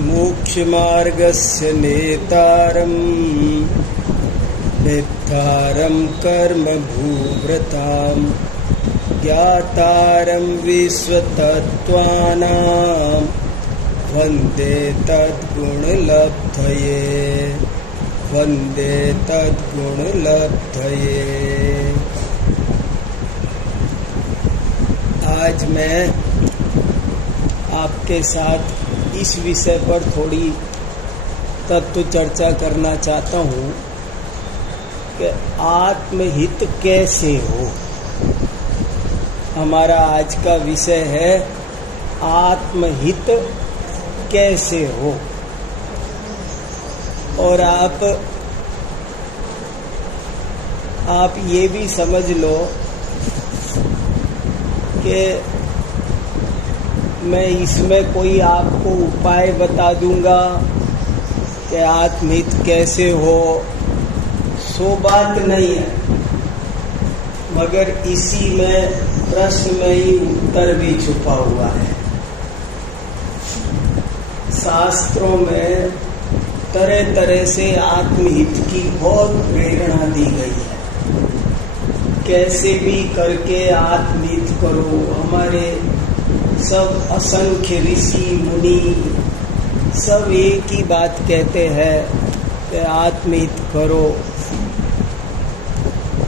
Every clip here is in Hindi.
मोक्षमार्गस्य नेतारं वेत्तारं कर्मभूभृतां ज्ञातारं विश्वतत्त्वानां वन्दे तद्गुणलब्धये वन्दे तद्गुणलब्धये। आज मैं आपके साथ इस विषय पर थोड़ी तत्व चर्चा करना चाहता हूँ कि आत्महित कैसे हो। हमारा आज का विषय है आत्महित कैसे हो। और आप ये भी समझ लो कि मैं इसमें कोई आपको उपाय बता दूंगा कि आत्महित कैसे हो, सो बात नहीं है, मगर इसी में प्रश्न में ही उत्तर भी छुपा हुआ है। शास्त्रों में तरह तरह से आत्महित की बहुत प्रेरणा दी गई है। कैसे भी करके आत्महित करो। हमारे सब असंख्य ऋषि मुनि सब एक ही बात कहते हैं कि आत्महित करो।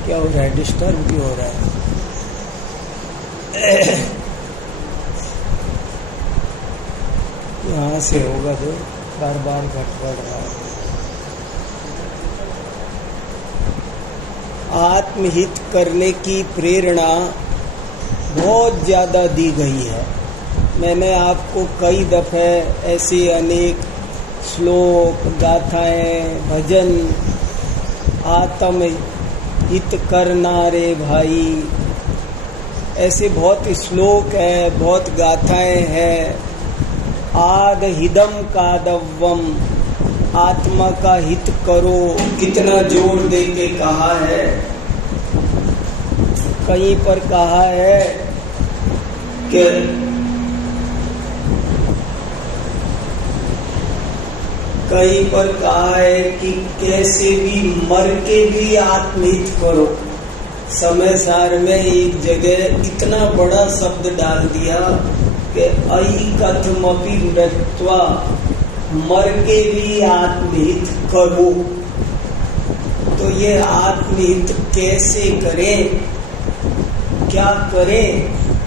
क्या हो रहा है? डिस्टर्ब भी हो रहा है। यहाँ से होगा तो बार बार खटखट रहा है। आत्महित करने की प्रेरणा बहुत ज़्यादा दी गई है। मैंने आपको कई दफ़े ऐसे अनेक श्लोक, गाथाएं, भजन, आत्महित करना रे भाई, ऐसे बहुत श्लोक हैं, बहुत गाथाएं हैं। आद हिदम कादव्वम, आत्मा का हित करो, कितना जोर दे के कहा है। कहीं पर कहा है कि कहीं पर कहा है कि कैसे भी मर के भी आत्महित करो। समय सार में एक जगह इतना बड़ा शब्द डाल दिया कि अई कथमपि मृत्वा, मर के भी आत्महित करो। तो ये आत्महित कैसे करें, क्या करें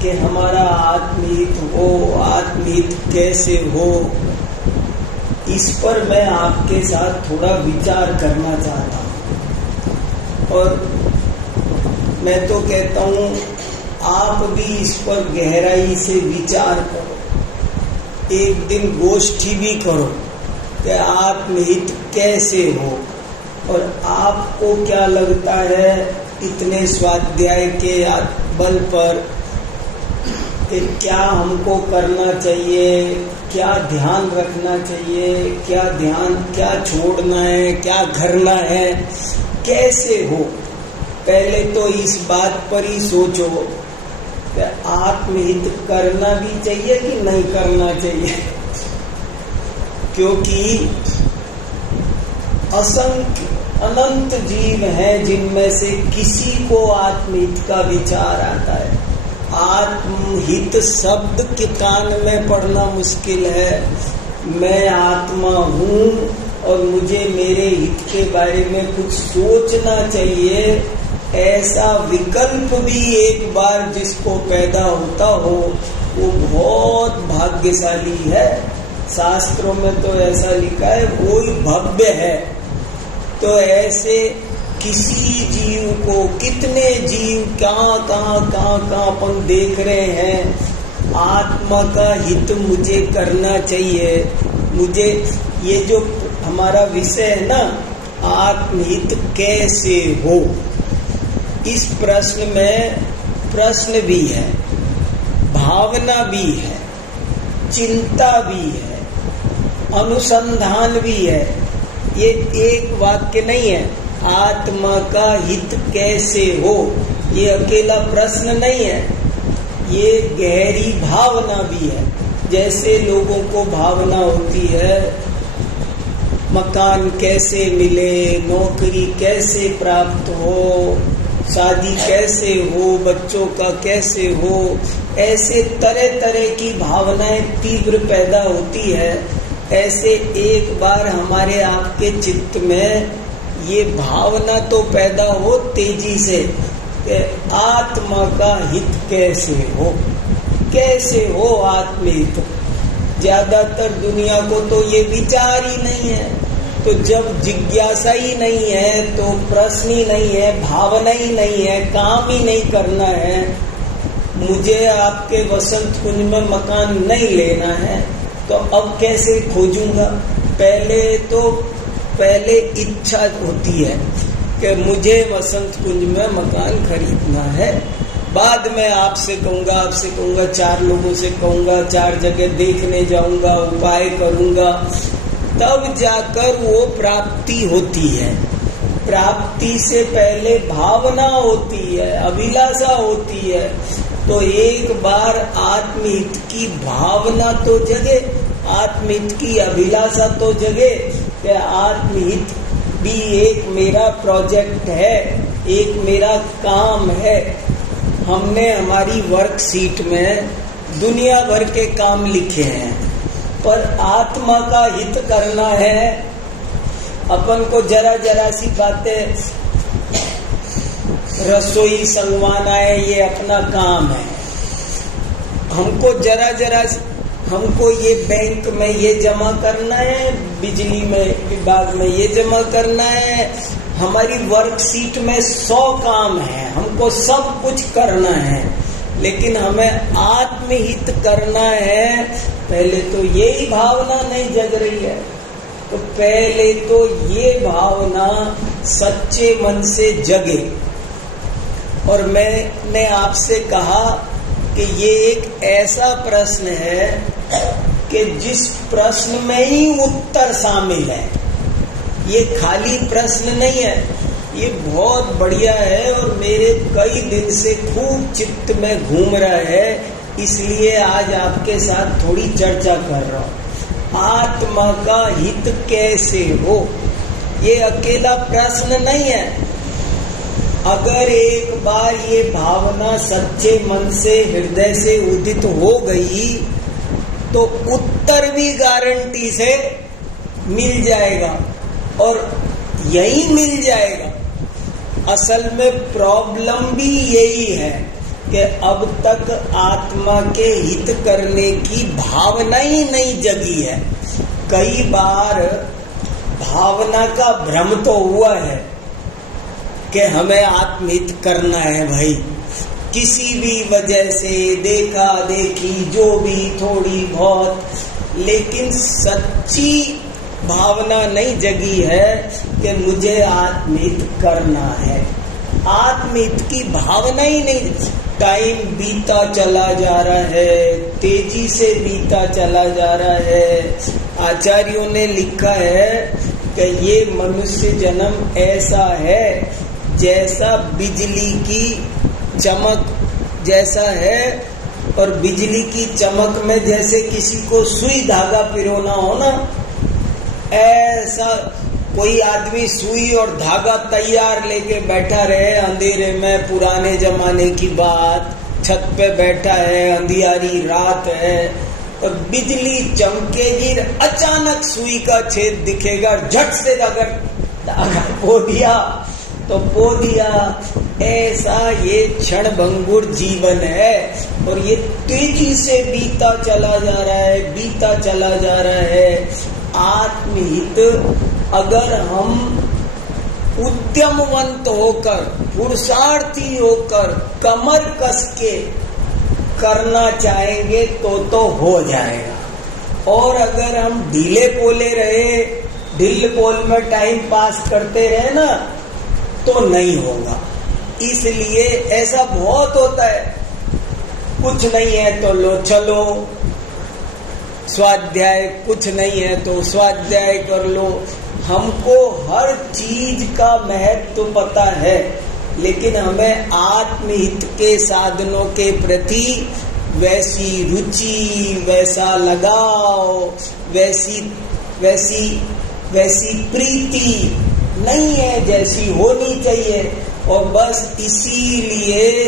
कि हमारा आत्महित हो, आत्महित कैसे हो, इस पर मैं आपके साथ थोड़ा विचार करना चाहता हूँ। और मैं तो कहता हूँ आप भी इस पर गहराई से विचार करो। एक दिन गोष्ठी भी करो कि आत्महित कैसे हो। और आपको क्या लगता है इतने स्वाध्याय के बल पर कि क्या हमको करना चाहिए, क्या ध्यान रखना चाहिए, क्या छोड़ना है, क्या करना है, कैसे हो। पहले तो इस बात पर ही सोचो कि आत्महित करना भी चाहिए कि नहीं करना चाहिए। क्योंकि असंख्य अनंत जीव हैं जिनमें से किसी को आत्महित का विचार आता है। आत्महित शब्द के कान में पढ़ना मुश्किल है। मैं आत्मा हूँ और मुझे मेरे हित के बारे में कुछ सोचना चाहिए, ऐसा विकल्प भी एक बार जिसको पैदा होता हो वो बहुत भाग्यशाली है। शास्त्रों में तो ऐसा लिखा है वो ही भव्य है। तो ऐसे किसी जीव को, कितने जीव कहाँ अपन देख रहे हैं। आत्मा का हित मुझे करना चाहिए। मुझे ये जो हमारा विषय है ना, आत्महित कैसे हो, इस प्रश्न में प्रश्न भी है, भावना भी है, चिंता भी है, अनुसंधान भी है। ये एक वाक्य नहीं है। आत्मा का हित कैसे हो, ये अकेला प्रश्न नहीं है, ये गहरी भावना भी है। जैसे लोगों को भावना होती है मकान कैसे मिले, नौकरी कैसे प्राप्त हो, शादी कैसे हो, बच्चों का कैसे हो, ऐसे तरह तरह की भावनाएं तीव्र पैदा होती है। ऐसे एक बार हमारे आपके चित्त में ये भावना तो पैदा हो तेजी से कि आत्मा का हित कैसे हो आत्महित। ज्यादातर दुनिया को तो ये विचार ही नहीं है, तो जब जिज्ञासा ही नहीं है तो प्रश्न ही नहीं है, भावना ही नहीं है, काम ही नहीं करना है, मुझे आपके वसंत कुंज में मकान नहीं लेना है, तो अब कैसे खोजूंगा? पहले इच्छा होती है कि मुझे वसंत कुंज में मकान खरीदना है, बाद में आपसे कहूँगा, 4 लोगों से कहूँगा, 4 जगह देखने जाऊँगा, उपाय करूँगा, तब जाकर वो प्राप्ति होती है। प्राप्ति से पहले भावना होती है, अभिलाषा होती है। तो एक बार आत्महित की भावना तो जगे, आत्महित की अभिलाषा तो जगे कि आत्महित भी एक मेरा प्रोजेक्ट है, एक मेरा काम है। हमने हमारी वर्कशीट में दुनिया भर के काम लिखे हैं, पर आत्मा का हित करना है। अपन को जरा सी बातें, रसोई संगवाना है, ये अपना काम है। हमको ये बैंक में ये जमा करना है, बिजली में विभाग में ये जमा करना है। हमारी वर्कशीट में 100 काम है, हमको सब कुछ करना है, लेकिन हमें आत्महित करना है। पहले तो यही भावना नहीं जग रही है, तो पहले तो ये भावना सच्चे मन से जगे। और मैंने आपसे कहा कि ये एक ऐसा प्रश्न है कि जिस प्रश्न में ही उत्तर शामिल है, ये खाली प्रश्न नहीं है, ये बहुत बढ़िया है और मेरे कई दिन से खूब चित्त में घूम रहा है, इसलिए आज आपके साथ थोड़ी चर्चा कर रहा हूँ। आत्मा का हित कैसे हो, ये अकेला प्रश्न नहीं है। अगर एक बार ये भावना सच्चे मन से, हृदय से उदित हो गई तो उत्तर भी गारंटी से मिल जाएगा, और यही मिल जाएगा। असल में प्रॉब्लम भी यही है कि अब तक आत्मा के हित करने की भावना ही नहीं जगी है। कई बार भावना का भ्रम तो हुआ है कि हमें आत्महित करना है भाई, किसी भी वजह से, देखा देखी जो भी थोड़ी बहुत, लेकिन सच्ची भावना नहीं जगी है कि मुझे आत्महित करना है। आत्महित की भावना ही नहीं। टाइम बीता चला जा रहा है, तेजी से बीता चला जा रहा है। आचार्यों ने लिखा है कि ये मनुष्य जन्म ऐसा है जैसा बिजली की चमक जैसा है, और बिजली की चमक में जैसे किसी को सुई धागा पिरोना हो ना, ऐसा कोई आदमी सुई और धागा तैयार लेके बैठा रहे अंधेरे में, पुराने जमाने की बात, छत पे बैठा है, अंधियारी रात है और बिजली चमकेगी, अचानक सुई का छेद दिखेगा, झट से अगर धागा पो दिया तो पो दिया। ऐसा ये क्षण भंगुर जीवन है, और ये तेजी से बीता चला जा रहा है, बीता चला जा रहा है। आत्महित अगर हम उद्यमवंत होकर, पुरुषार्थी होकर, कमर कस के करना चाहेंगे तो हो जाएगा। और अगर हम ढीले पोले रहे, ढिल पोल में टाइम पास करते रहे ना, तो नहीं होगा। इसलिए ऐसा बहुत होता है, कुछ नहीं है तो लो चलो स्वाध्याय, कुछ नहीं है तो स्वाध्याय कर लो। हमको हर चीज का महत्व पता है, लेकिन हमें आत्महित के साधनों के प्रति वैसी रुचि, वैसा लगाव, वैसी वैसी वैसी प्रीति नहीं है जैसी होनी चाहिए। और बस इसीलिए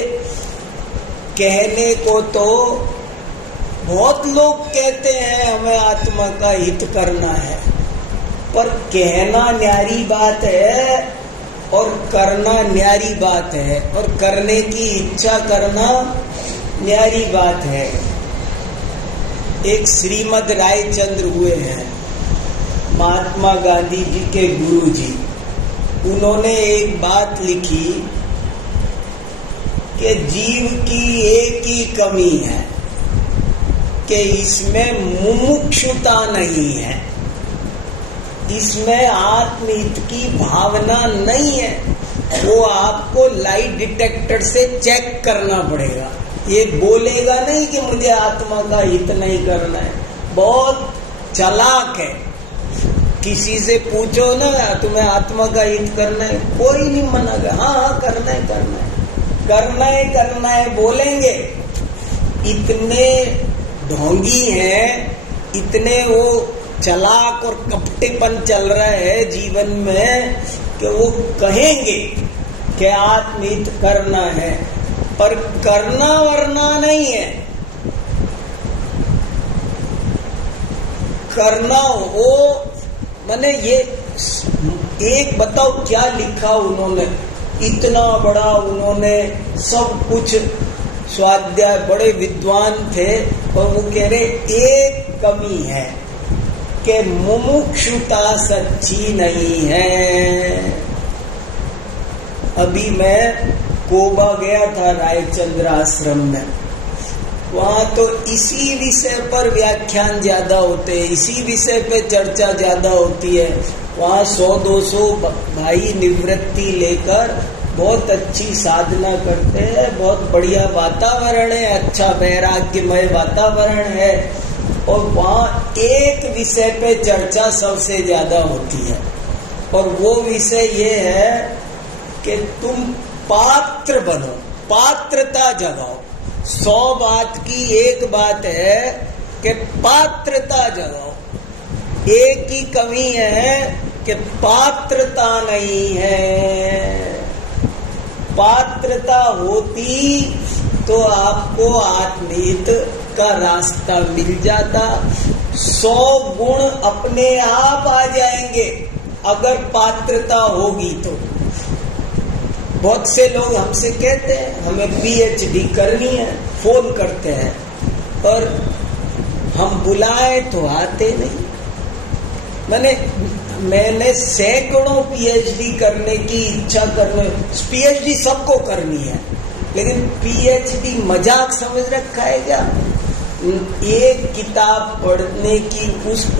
कहने को तो बहुत लोग कहते हैं हमें आत्मा का हित करना है, पर कहना न्यारी बात है और करना न्यारी बात है, और करने की इच्छा करना न्यारी बात है। एक श्रीमद रायचंद्र हुए हैं, महात्मा गांधी जी के गुरु जी। उन्होंने एक बात लिखी कि जीव की एक ही कमी है कि इसमें मुमुक्षुता नहीं है, इसमें आत्महित की भावना नहीं है। वो आपको लाइट डिटेक्टर से चेक करना पड़ेगा। ये बोलेगा नहीं कि मुझे आत्मा का हित नहीं करना है, बहुत चालाक है। किसी से पूछो ना तुम्हें आत्मा का हित करना है, कोई नहीं मना कर, हाँ करना है करना है करना है करना है बोलेंगे। इतने ढोंगी हैं, इतने वो चालाक और कपटेपन चल रहा है जीवन में कि वो कहेंगे कि आत्महित करना है, पर करना वरना नहीं है। करना वो मैंने ये एक बताओ क्या लिखा उन्होंने, इतना बड़ा उन्होंने सब कुछ स्वाध्याय, बड़े विद्वान थे, और वो कह रहे एक कमी है कि मुमुक्षुता सच्ची नहीं है। अभी मैं कोबा गया था रायचंद्र आश्रम में, वहां तो इसी विषय पर व्याख्यान ज्यादा होते हैं, इसी विषय पे चर्चा ज्यादा होती है। वहां 100-200 भाई निवृत्ति लेकर बहुत अच्छी साधना करते हैं, बहुत बढ़िया वातावरण है, अच्छा वैराग्यमय वातावरण है, और वहाँ एक विषय पे चर्चा सबसे ज्यादा होती है, और वो विषय ये है कि तुम पात्र बनो, पात्रता जगाओ। 100 बात की एक बात है कि पात्रता जगाओ। एक ही कमी है कि पात्रता नहीं है। पात्रता होती तो आपको आत्महित का रास्ता मिल जाता। 100 गुण अपने आप आ जाएंगे अगर पात्रता होगी तो। बहुत से लोग हमसे कहते हैं हमें पीएचडी करनी है, फोन करते हैं, और हम बुलाएं तो आते नहीं। मैंने सैकड़ों पीएचडी करने की इच्छा करने, पीएचडी सबको करनी है, लेकिन पीएचडी मजाक समझ रखा है क्या? एक किताब पढ़ने की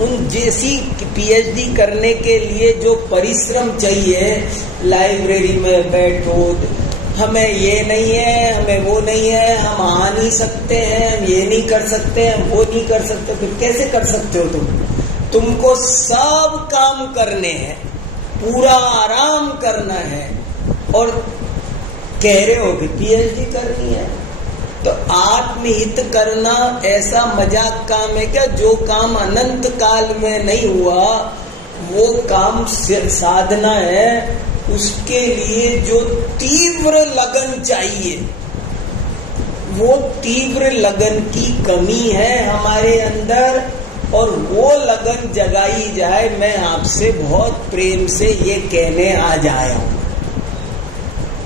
उन जैसी पीएचडी करने के लिए जो परिश्रम चाहिए, लाइब्रेरी में बैठो, हमें ये नहीं है, हमें वो नहीं है, हम आ नहीं सकते हैं, हम ये नहीं कर सकते, हम वो नहीं कर सकते। फिर कैसे कर सकते हो तुमको सब काम करने हैं, पूरा आराम करना है, और कह रहे हो कि पीएचडी करनी है। तो आत्महित करना ऐसा मजाक काम है क्या? जो काम अनंत काल में नहीं हुआ वो काम साधना है। उसके लिए जो तीव्र लगन चाहिए, वो तीव्र लगन की कमी है हमारे अंदर, और वो लगन जगाई जाए। मैं आपसे बहुत प्रेम से ये कहने आज आया हूं,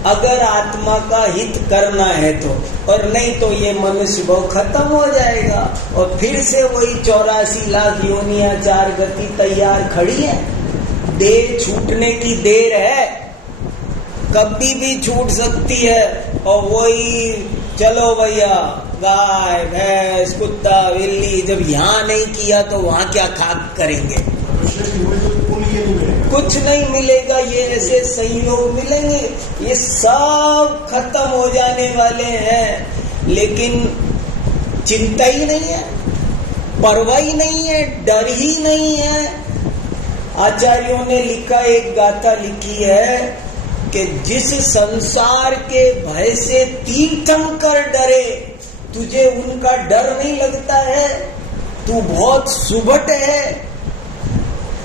अगर आत्मा का हित करना है तो, और नहीं तो ये मनुष्य भाव खत्म हो जाएगा, और फिर से वही 84 लाख योनियां 4 गति तैयार खड़ी है। देह छूटने की देर है, कभी भी छूट सकती है, और वही चलो भैया गाय भैंस कुत्ता बिल्ली, जब यहाँ नहीं किया तो वहाँ क्या खाक करेंगे? कुछ नहीं मिलेगा। ये ऐसे संयोग मिलेंगे, ये सब खत्म हो जाने वाले हैं, लेकिन चिंता ही नहीं है, परवाह ही नहीं है, डर ही नहीं है। आचार्यों ने लिखा, एक गाथा लिखी है कि जिस संसार के भय से तीर्थंकर डरे, तुझे उनका डर नहीं लगता है? तू बहुत सुबट है,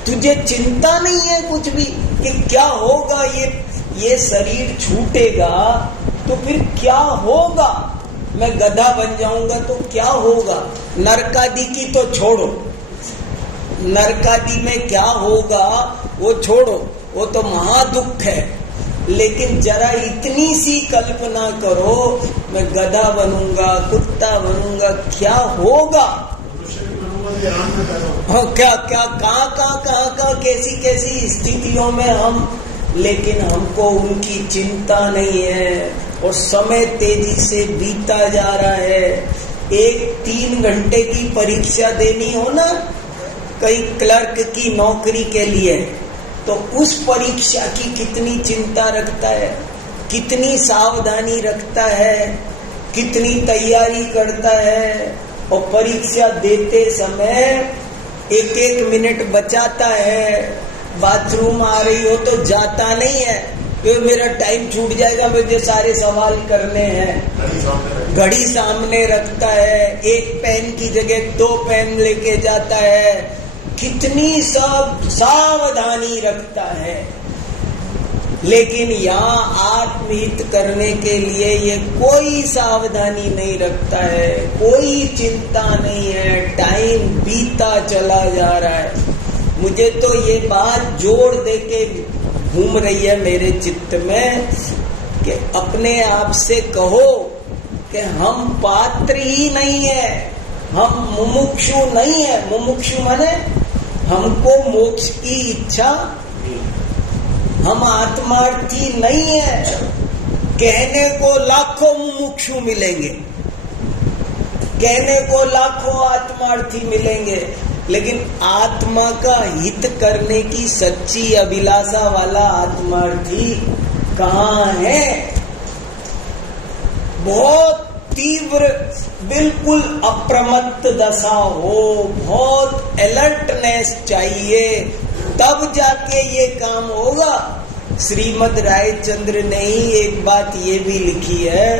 तुझे चिंता नहीं है कुछ भी कि क्या होगा, ये शरीर छूटेगा तो फिर क्या होगा, मैं गधा बन जाऊंगा तो क्या होगा। नरकादि की तो छोड़ो, नरकादि में क्या होगा वो छोड़ो, वो तो महादुख है। लेकिन जरा इतनी सी कल्पना करो, मैं गधा बनूंगा, कुत्ता बनूंगा, क्या होगा। क्या क्या कहाँ कैसी कैसी स्थितियों में हम, लेकिन हमको उनकी चिंता नहीं है। और समय तेजी से बीता जा रहा है। एक 3 घंटे की परीक्षा देनी हो ना, कई क्लर्क की नौकरी के लिए, तो उस परीक्षा की कितनी चिंता रखता है, कितनी सावधानी रखता है, कितनी तैयारी करता है। और परीक्षा देते समय 1-1 मिनट बचाता है। बाथरूम आ रही हो तो जाता नहीं है, तो मेरा टाइम छूट जाएगा, मुझे सारे सवाल करने हैं। घड़ी सामने रखता है, 1 पेन की जगह 2 पेन लेके जाता है, कितनी सब सावधानी रखता है। लेकिन यहाँ आत्महित करने के लिए ये कोई सावधानी नहीं रखता है, कोई चिंता नहीं है, टाइम बीता चला जा रहा है। मुझे तो ये बात जोर दे के घूम रही है मेरे चित्त में कि अपने आप से कहो कि हम पात्र ही नहीं है, हम मुमुक्षु नहीं है। मुमुक्षु माने हमको मोक्ष की इच्छा, हम आत्मार्थी नहीं है। कहने को लाखों मुमुक्षु मिलेंगे, कहने को लाखों आत्मार्थी मिलेंगे, लेकिन आत्मा का हित करने की सच्ची अभिलाषा वाला आत्मार्थी कहाँ है। बहुत तीव्र, बिल्कुल अप्रमत्त दशा हो, बहुत अलर्टनेस चाहिए, तब जाके ये काम होगा। श्रीमद रायचंद्र ने ही एक बात ये भी लिखी है,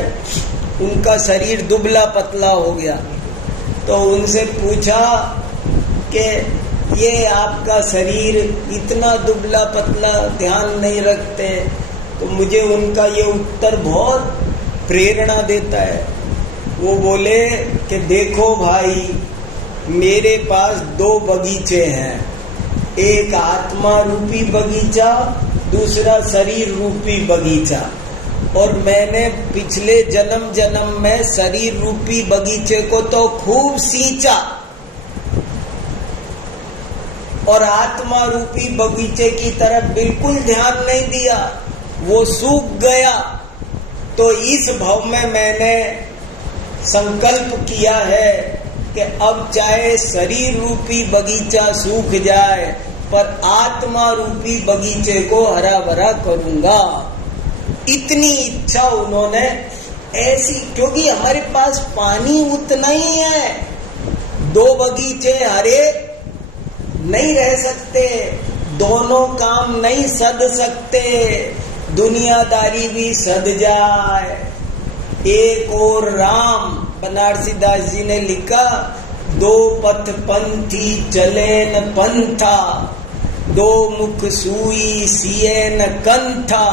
उनका शरीर दुबला पतला हो गया, तो उनसे पूछा कि ये आपका शरीर इतना दुबला पतला ध्यान नहीं रखते, तो मुझे उनका ये उत्तर बहुत प्रेरणा देता है। वो बोले कि देखो भाई, मेरे पास 2 बगीचे हैं, एक आत्मा रूपी बगीचा, दूसरा शरीर रूपी बगीचा। और मैंने पिछले जन्म में शरीर रूपी बगीचे को तो खूब सींचा और आत्मा रूपी बगीचे की तरफ बिल्कुल ध्यान नहीं दिया, वो सूख गया। तो इस भव में मैंने संकल्प किया है कि अब चाहे शरीर रूपी बगीचा सूख जाए, पर आत्मा रूपी बगीचे को हरा भरा करूंगा। इतनी इच्छा उन्होंने ऐसी, क्योंकि हमारे पास पानी उतना ही है, 2 बगीचे हरे नहीं रह सकते, दोनों काम नहीं सध सकते, दुनियादारी भी सध जाए। एक और राम, बनारसी दास जी ने लिखा, 2 पथ पंथी चले न पंथा, 2 मुख सुई सिए न कंथा।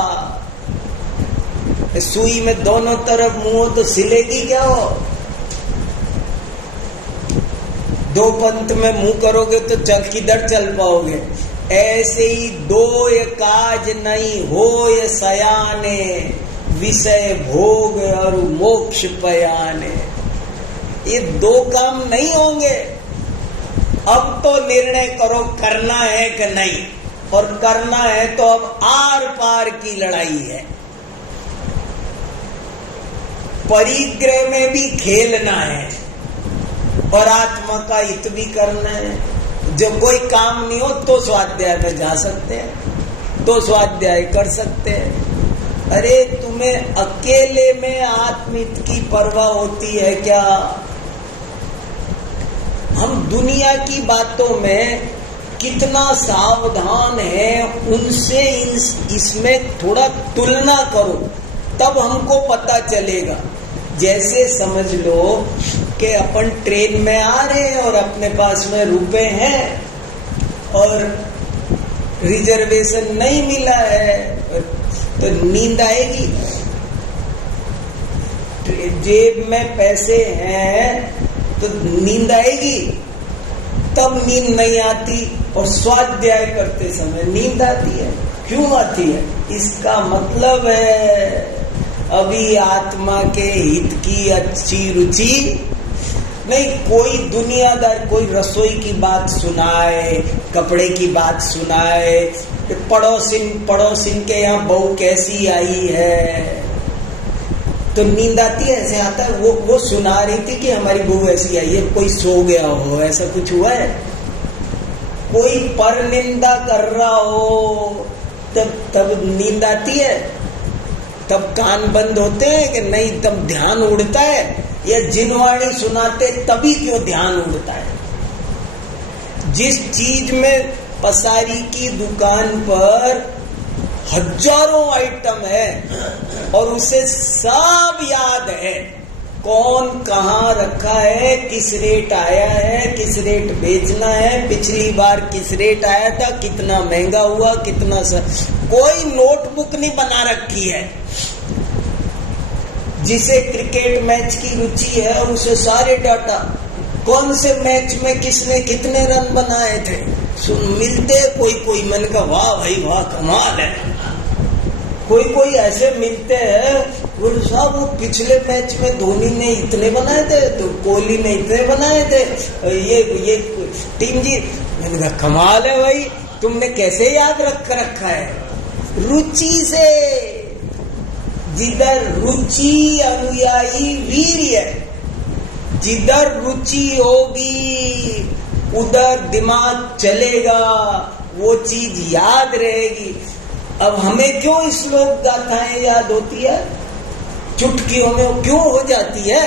सुई में दोनों तरफ मुंह तो सिलेगी क्या हो? 2 पंथ में मुंह करोगे तो किधर चल पाओगे? ऐसे ही 2 काज नहीं हो ये सयाने, विषय भोग और मोक्ष पयाने। ये 2 काम नहीं होंगे। अब तो निर्णय करो करना है कि नहीं, और करना है तो अब आर पार की लड़ाई है। परिग्रह में भी खेलना है और आत्मा का हित भी करना है। जब कोई काम नहीं हो तो स्वाध्याय में जा सकते हैं, तो स्वाध्याय कर सकते हैं। अरे तुम्हें अकेले में आत्महित की परवाह होती है क्या? हम दुनिया की बातों में कितना सावधान है, उनसे इसमें थोड़ा तुलना करो, तब हमको पता चलेगा जैसे समझ लो कि अपन ट्रेन में आ रहे हैं और अपने पास में रुपए हैं और रिजर्वेशन नहीं मिला है तो नींद आएगी। जेब में पैसे हैं तो नींद आएगी, तब नींद नहीं आती। और स्वाध्याय करते समय नींद आती है। क्यों आती है? इसका मतलब है अभी आत्मा के हित की अच्छी रुचि नहीं। कोई दुनियादार कोई रसोई की बात सुनाए, कपड़े की बात सुनाए, पड़ोसिन के यहाँ बहू कैसी आई है तो नींद आती है। ऐसे आता है। वो सुना रही थी कि हमारी बहू ऐसी आई है, कोई सो गया हो, ऐसा कुछ हुआ है? कोई पर निंदा कर रहा हो तब नींद आती है? तब कान बंद होते हैं कि नहीं? तब ध्यान उड़ता है? या जिनवाणी सुनाते तभी क्यों ध्यान उड़ता है? जिस चीज में पसारी की दुकान पर हजारों आइटम है और उसे सब याद है, कौन कहाँ रखा है, किस रेट आया है, किस रेट बेचना है, पिछली बार किस रेट आया था, कितना महंगा हुआ, कितना कोई नोटबुक नहीं बना रखी है। जिसे क्रिकेट मैच की रुचि है उसे सारे डाटा, कौन से मैच में किसने कितने रन बनाए थे मिलते। कोई मन का वाह भाई वाह कमाल है। कोई ऐसे मिलते हैं बोले साहब वो पिछले मैच में धोनी ने इतने बनाए थे तो कोहली ने इतने बनाए थे, ये टीम जी। मैंने कहा कमाल है भाई, तुमने कैसे याद रखा है? रुचि से। जिधर रुचि अनुयायी वीर्य, जिधर रुचि होगी उधर दिमाग चलेगा, वो चीज याद रहेगी। अब हमें क्यों श्लोक गाथाएं याद होती है? चुटकियों में क्यों हो जाती है?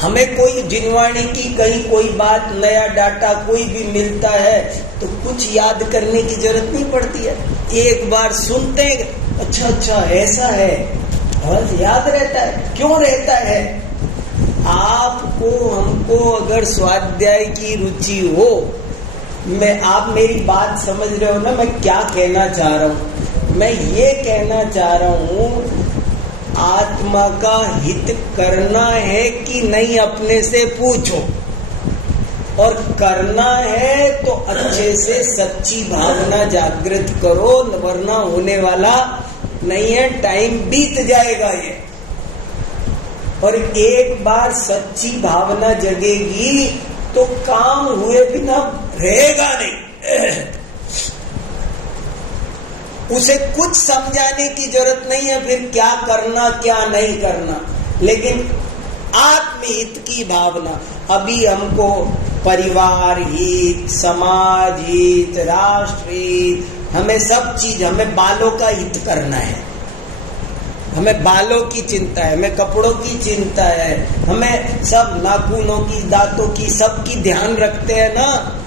हमें कोई जिनवाणी की कहीं कोई बात, नया डाटा कोई भी मिलता है तो कुछ याद करने की जरूरत नहीं पड़ती है। एक बार सुनते हैं, अच्छा ऐसा है, बस याद रहता है। क्यों रहता है? आपको हमको अगर स्वाध्याय की रुचि हो, आप मेरी बात समझ रहे हो ना मैं क्या कहना चाह रहा हूँ? मैं ये कहना चाह रहा हूँ आत्मा का हित करना है कि नहीं अपने से पूछो, और करना है तो अच्छे से सच्ची भावना जागृत करो, वरना होने वाला नहीं है, टाइम बीत जाएगा ये। और एक बार सच्ची भावना जगेगी तो काम हुए बिना रहेगा नहीं। उसे कुछ समझाने की जरूरत नहीं है फिर क्या करना क्या नहीं करना। लेकिन आत्महित की भावना, अभी हमको परिवार हित, समाज हित, राष्ट्र हित, हमें सब चीज, हमें बालों का हित करना है, हमें बालों की चिंता है, हमें कपड़ों की चिंता है, हमें सब नाखूनों की, दांतों की, सबकी ध्यान रखते हैं ना।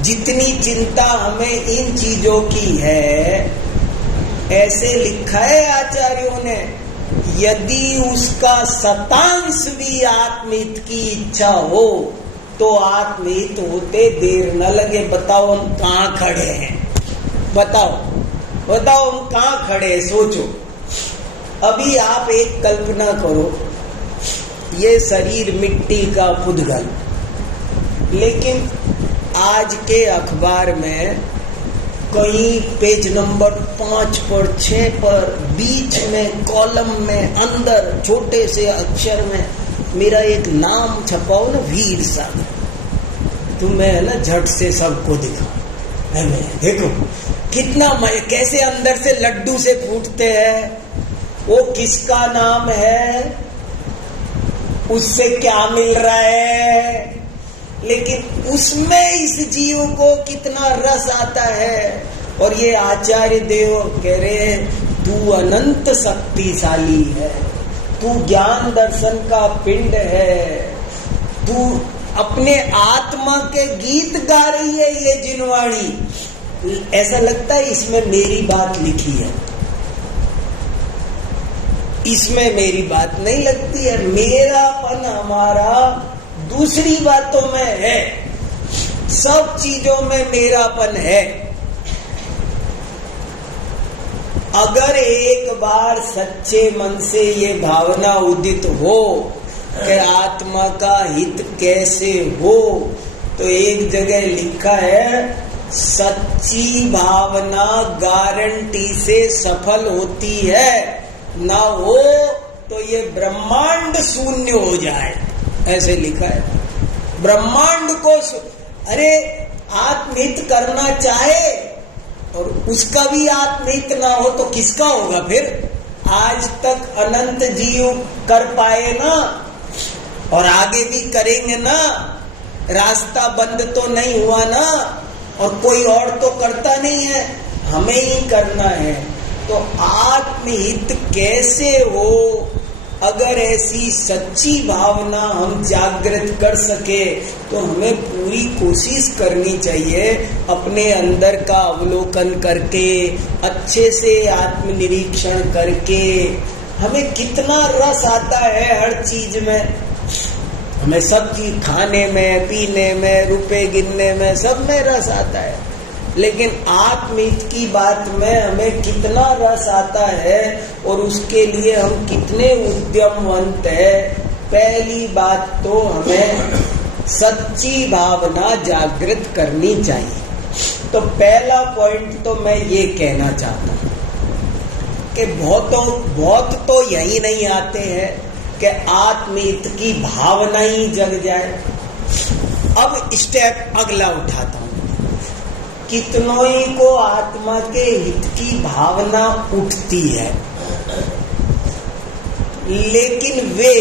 जितनी चिंता हमें इन चीजों की है, ऐसे लिखा है आचार्यों ने, यदि उसका शतांश भी आत्महित की इच्छा हो तो आत्महित होते देर न लगे। बताओ हम कहाँ खड़े हैं? बताओ हम कहाँ खड़े हैं? सोचो। अभी आप एक कल्पना करो, ये शरीर मिट्टी का पुद्गल, लेकिन आज के अखबार में कहीं पेज नंबर 5 पर 6 पर बीच में कॉलम में अंदर छोटे से अक्षर में मेरा एक नाम छपाओ ना, वीर साहब, तो मैं ना झट से सबको दिखा। देखो कितना कैसे अंदर से लड्डू से फूटते हैं। वो किसका नाम है, उससे क्या मिल रहा है, लेकिन उसमें इस जीव को कितना रस आता है। और ये आचार्य देव कह रहे हैं तू अनंत शक्तिशाली है, तू ज्ञान दर्शन का पिंड है, तू अपने आत्मा के गीत गा रही है। ये जिनवाणी, ऐसा लगता है इसमें मेरी बात लिखी है, इसमें मेरी बात नहीं लगती है। मेरापन हमारा दूसरी बातों में है, सब चीजों में मेरापन है। अगर एक बार सच्चे मन से ये भावना उदित हो कि आत्मा का हित कैसे हो, तो एक जगह लिखा है सच्ची भावना गारंटी से सफल होती है, ना हो तो ये ब्रह्मांड शून्य हो जाए, ऐसे लिखा है। ब्रह्मांड को अरे आत्महित करना चाहे और उसका भी आत्महित ना हो तो किसका होगा फिर? आज तक अनंत जीव कर पाए ना, और आगे भी करेंगे ना, रास्ता बंद तो नहीं हुआ ना, और कोई और तो करता नहीं है, हमें ही करना है। तो आत्महित कैसे हो? अगर ऐसी सच्ची भावना हम जागृत कर सके तो हमें पूरी कोशिश करनी चाहिए अपने अंदर का अवलोकन करके, अच्छे से आत्मनिरीक्षण करके। हमें कितना रस आता है हर चीज में, हमें सब चीज खाने में, पीने में, रुपए गिनने में, सब में रस आता है, लेकिन आत्महित की बात में हमें कितना रस आता है और उसके लिए हम कितने उद्यमवंत हैं। पहली बात तो हमें सच्ची भावना जागृत करनी चाहिए। तो पहला पॉइंट तो मैं ये कहना चाहता हूँ कि बहुत तो यही नहीं आते हैं कि आत्महित की भावना ही जग जाए। अब स्टेप अगला उठाता हूं, कितनों ही को आत्मा के हित की भावना उठती है, लेकिन वे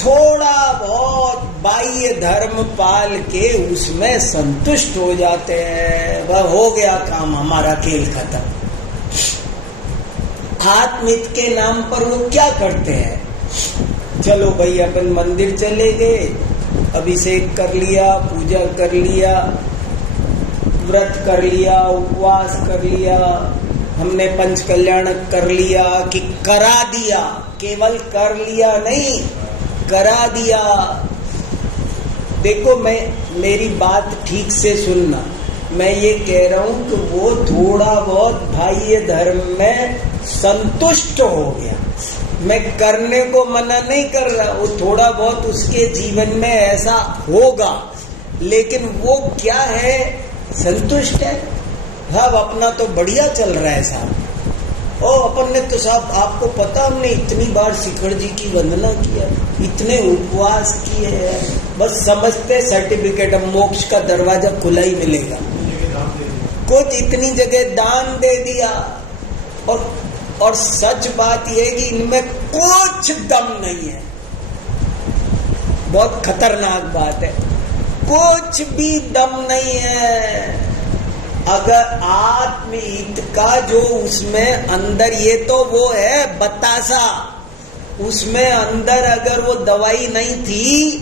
थोड़ा बहुत बाह्य धर्म पाल के उसमें संतुष्ट हो जाते हैं, वह हो गया काम, हमारा खेल खत्म। आत्महित के नाम पर वो क्या करते हैं? चलो भाई अपन मंदिर चले गए, अभिषेक कर लिया, पूजा कर लिया, व्रत कर लिया, उपवास कर लिया, हमने पंच कल्याण कर लिया कि करा दिया, केवल कर लिया नहीं, करा दिया। देखो, मेरी बात ठीक से सुनना, मैं ये कह रहा हूं कि वो थोड़ा बहुत बाह्य धर्म में संतुष्ट हो गया। मैं करने को मना नहीं कर रहा, वो थोड़ा बहुत उसके जीवन में ऐसा होगा, लेकिन वो क्या है, संतुष्ट है। साहब अपना तो बढ़िया चल रहा है साहब, ओ अपन ने तो साहब आपको पता, हमने इतनी बार शिखर जी की वंदना किया, इतने उपवास किए हैं, बस समझते सर्टिफिकेट, अब मोक्ष का दरवाजा खुला ही मिलेगा। कुछ इतनी जगह दान दे दिया, और सच बात यह है कि इनमें कुछ दम नहीं है। बहुत खतरनाक बात है, कुछ भी दम नहीं है। अगर आत्महित का जो उसमें अंदर, ये तो वो है बतासा, उसमें अंदर अगर वो दवाई नहीं थी,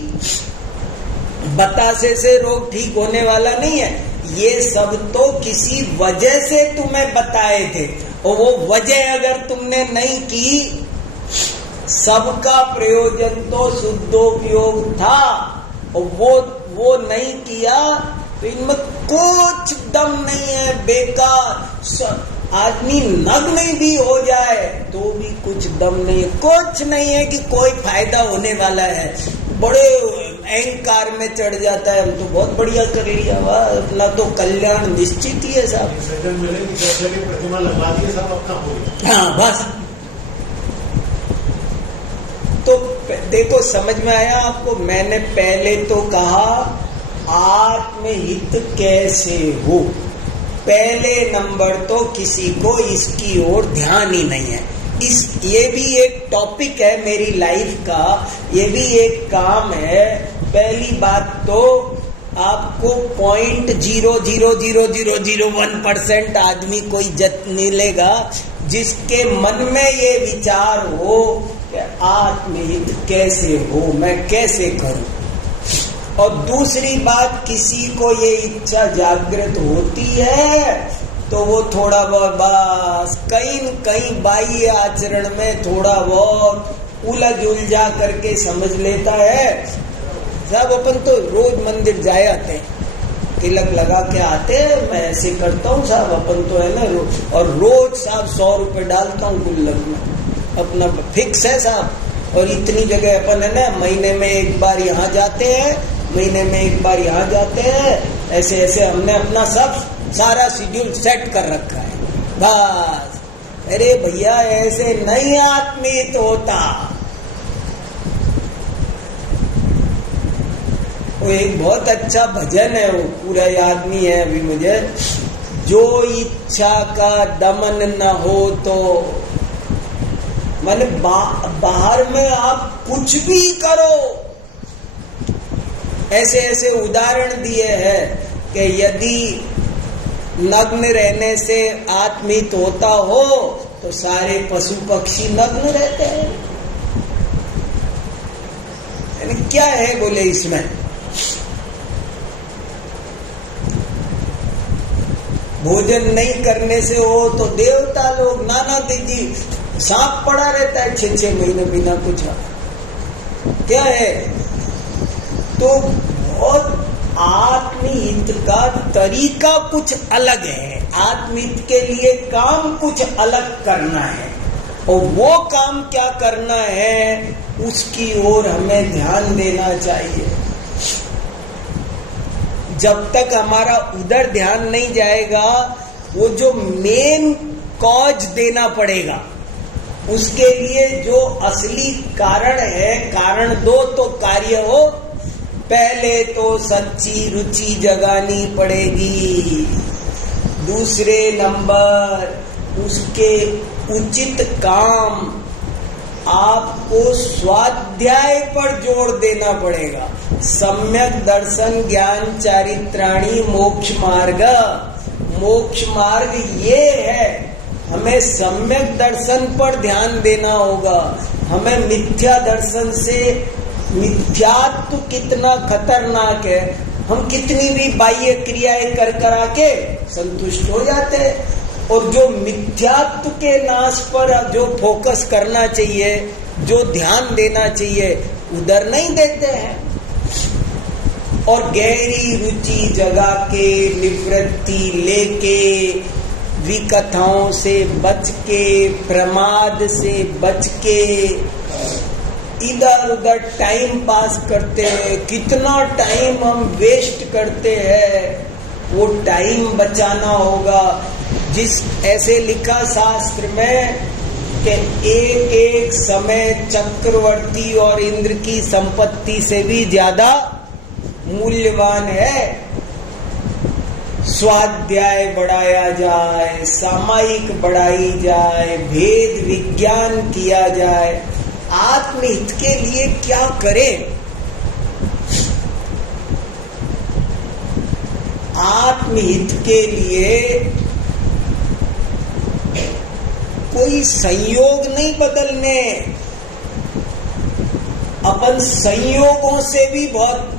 बतासे से रोग ठीक होने वाला नहीं है। ये सब तो किसी वजह से तुम्हें बताए थे, और वो वजह अगर तुमने नहीं की, सबका प्रयोजन तो शुद्धोपयोग था, और वो नहीं किया, तो इनमें कुछ दम नहीं है, बेकार। आदमी नग्न भी हो जाए तो भी कुछ दम नहीं है, कुछ नहीं है कि कोई फायदा होने वाला है। बड़े अहंकार में चढ़ जाता है, हम तो बहुत बढ़िया कर लिया, वाह अपना तो कल्याण निश्चित ही है साहब, प्रतिमा लगवा दिए साहब, अपना हो गया। हाँ बस, तो देखो समझ में आया आपको। मैंने पहले तो कहा आत्महित कैसे हो, पहले नंबर तो किसी को इसकी ओर ध्यान ही नहीं है। ये भी एक टॉपिक है मेरी लाइफ का, ये भी एक काम है। पहली बात तो आपको 0.00001% आदमी को इज्जत मिलेगा जिसके मन में ये विचार हो कि आत्महित कैसे हो, मैं कैसे करूं। और दूसरी बात, किसी को ये इच्छा जागृत होती है तो वो थोड़ा बहुत बस कहीं बाह्य आचरण में थोड़ा बहुत उलझ उलझा करके समझ लेता है। सब अपन तो रोज मंदिर जाए आते हैं, तिलक लगा के आते हैं, मैं ऐसे करता हूँ साहब, अपन तो है ना और रोज साहब 100 रुपए डालता हूँ गुल्लक में, अपना फिक्स है साहब। और इतनी जगह अपन है ना, महीने में एक बार यहाँ जाते हैं, महीने में एक बार यहाँ जाते हैं, ऐसे ऐसे हमने अपना सब सारा शेड्यूल सेट कर रखा है बस। अरे भैया ऐसे नहीं आत्मीयत होता। वो एक बहुत अच्छा भजन है, वो पूरा याद नहीं है अभी मुझे। जो इच्छा का दमन न हो तो माने बाहर में आप कुछ भी करो। ऐसे ऐसे उदाहरण दिए हैं कि यदि नग्न रहने से आत्मित होता हो तो सारे पशु पक्षी नग्न रहते हैं। क्या है बोले इसमें? भोजन नहीं करने से हो तो देवता लोग नाना दीदी सांप पड़ा रहता है 6-6 महीने बिना कुछ। क्या है? तो बहुत आत्महित का तरीका कुछ अलग है। आत्महित के लिए काम कुछ अलग करना है, और वो काम क्या करना है उसकी ओर हमें ध्यान देना चाहिए। जब तक हमारा उधर ध्यान नहीं जाएगा, वो जो मेन कॉज देना पड़ेगा, उसके लिए जो असली कारण है, कारण दो तो कार्य हो। पहले तो सच्ची रुचि जगानी पड़ेगी, दूसरे नंबर उसके उचित काम, आपको स्वाध्याय पर जोर देना पड़ेगा। सम्यक दर्शन ज्ञान चारित्राणी मोक्ष मार्ग। मोक्ष मार्ग ये है, हमें सम्यक दर्शन पर ध्यान देना होगा। हमें मिथ्या दर्शन से, मिथ्यात्व कितना खतरनाक है, हम कितनी भी बाह्य क्रियाएं कर करा के संतुष्ट हो जाते हैं, और जो मिथ्यात्व के नाश पर जो फोकस करना चाहिए, जो ध्यान देना चाहिए, उधर नहीं देते हैं। और गहरी रुचि जगा के, निवृत्ति लेके, विकथाओं से बच के, प्रमाद से बच के इधर उधर टाइम पास करते हैं। कितना टाइम हम वेस्ट करते हैं, वो टाइम बचाना होगा। जिस ऐसे लिखा शास्त्र में कि एक एक समय चक्रवर्ती और इंद्र की संपत्ति से भी ज्यादा मूल्यवान है। स्वाध्याय बढ़ाया जाए, सामायिक बढ़ाई जाए, भेद विज्ञान किया जाए। आत्महित के लिए क्या करें? आत्महित के लिए कोई संयोग नहीं बदलने। अपन संयोगों से भी बहुत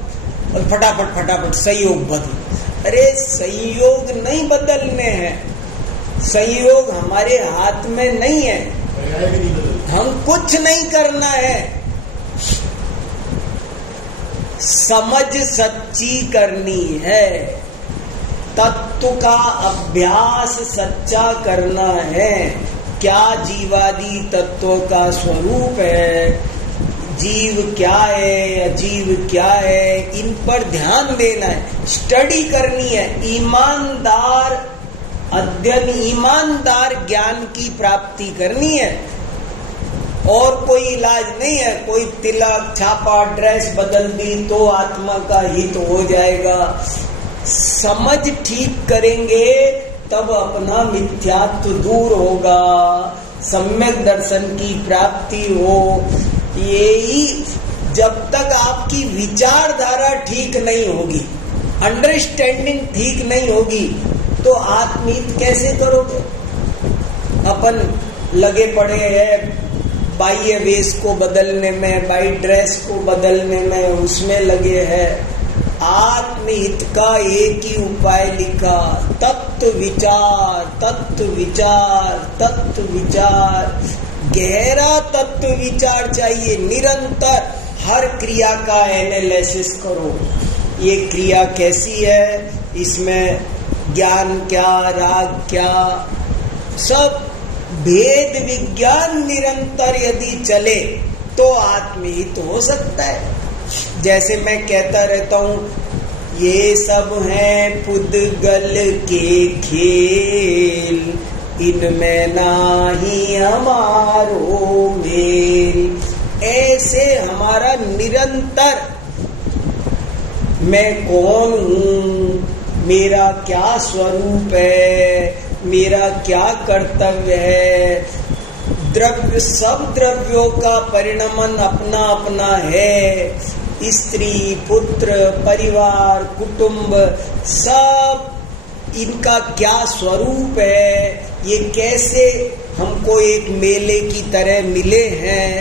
फटाफट संयोग बदल। अरे संयोग नहीं बदलने हैं, संयोग हमारे हाथ में नहीं है, हम कुछ नहीं करना है। समझ सच्ची करनी है, तत्व का अभ्यास सच्चा करना है। क्या जीवादि तत्वों का स्वरूप है, जीव क्या है, अजीव क्या है, इन पर ध्यान देना है, स्टडी करनी है। ईमानदार अध्ययन, ईमानदार ज्ञान की प्राप्ति करनी है। और कोई इलाज नहीं है, कोई तिलक छापा ड्रेस बदल दी तो आत्मा का हित हो जाएगा। समझ ठीक करेंगे तब अपना मिथ्यात्व दूर होगा, सम्यक दर्शन की प्राप्ति हो। यही जब तक आपकी विचारधारा ठीक नहीं होगी, अंडरस्टैंडिंग ठीक नहीं होगी, तो आत्महित कैसे करोगे? अपन लगे पड़े हैं बाह्य वेश को बदलने में, बाह्य ड्रेस को बदलने में, उसमें लगे हैं। आत्महित का एक ही उपाय लिखा, तत्व विचार, तत्व विचार, तत्व विचार। गहरा तत्व विचार चाहिए, निरंतर हर क्रिया का एनालिसिस करो। ये क्रिया कैसी है, इसमें ज्ञान क्या, राग क्या, सब भेद विज्ञान निरंतर यदि चले तो आत्महित हो सकता है। जैसे मैं कहता रहता हूँ, ये सब हैं पुद्गल के खेल, इनमें नाही हमारो मेल। ऐसे हमारा निरंतर मैं कौन हूँ, मेरा क्या स्वरूप है, मेरा क्या कर्तव्य है। द्रव्य, सब द्रव्यों का परिणमन अपना अपना है। स्त्री, पुत्र, परिवार, कुटुंब, सब इनका क्या स्वरूप है, ये कैसे हमको एक मेले की तरह मिले हैं,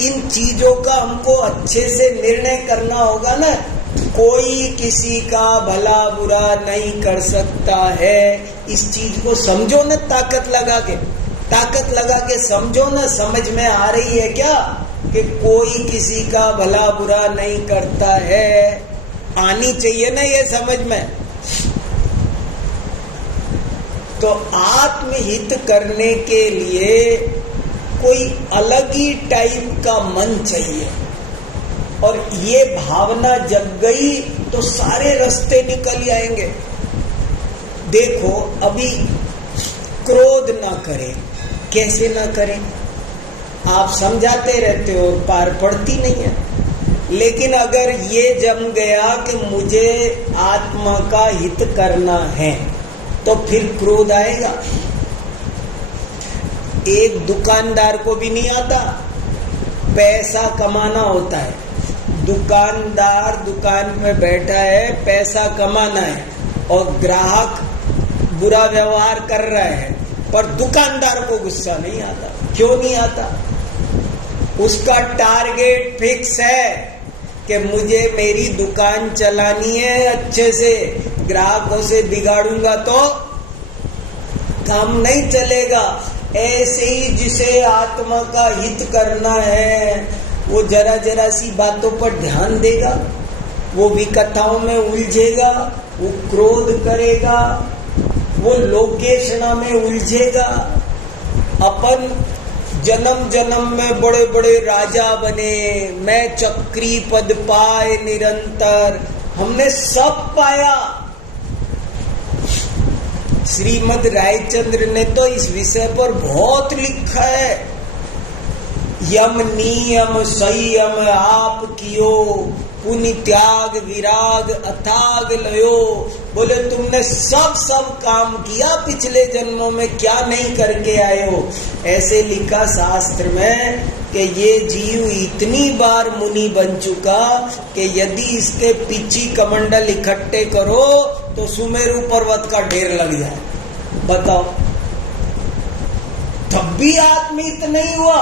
इन चीजों का हमको अच्छे से निर्णय करना होगा ना। कोई किसी का भला बुरा नहीं कर सकता है। इस चीज को समझो ना, ताकत लगा के समझो ना। समझ में आ रही है क्या कि कोई किसी का भला बुरा नहीं करता है? आनी चाहिए ना ये समझ में। तो आत्महित करने के लिए कोई अलग ही टाइप का मन चाहिए, और ये भावना जग गई तो सारे रास्ते निकल जाएंगे। देखो, अभी क्रोध ना करें, कैसे ना करें? आप समझाते रहते हो, पार पड़ती नहीं है। लेकिन अगर ये जम गया कि मुझे आत्मा का हित करना है, तो फिर क्रोध आएगा। एक दुकानदार को भी नहीं आता, पैसा कमाना होता है। दुकानदार दुकान में बैठा है, पैसा कमाना है, और ग्राहक बुरा व्यवहार कर रहा है, पर दुकानदार को गुस्सा नहीं आता। क्यों नहीं आता? उसका टारगेट फिक्स है कि मुझे मेरी दुकान चलानी है अच्छे से, ग्राहकों से बिगाड़ूंगा तो काम नहीं चलेगा। ऐसे ही जिसे आत्मा का हित करना है, वो जरा जरा सी बातों पर ध्यान देगा, वो विकथाओं में उलझेगा, वो क्रोध करेगा, वो लोकेशना में उलझेगा। अपन जन्म जन्म में बड़े बड़े राजा बने, मैं चक्री पद पाए निरंतर, हमने सब पाया। श्रीमद रायचंद्र ने तो इस विषय पर बहुत लिखा है। यम नियम संयम आप कियो, पुण्य त्याग विराग अथाग लयो। बोले तुमने सब काम किया, पिछले जन्मों में क्या नहीं करके आए हो। ऐसे लिखा शास्त्र में कि ये जीव इतनी बार मुनि बन चुका कि यदि इसके पीछी कमंडल इकट्ठे करो तो सुमेरु पर्वत का ढेर लग जाए। बताओ, तब भी आत्मित नहीं हुआ।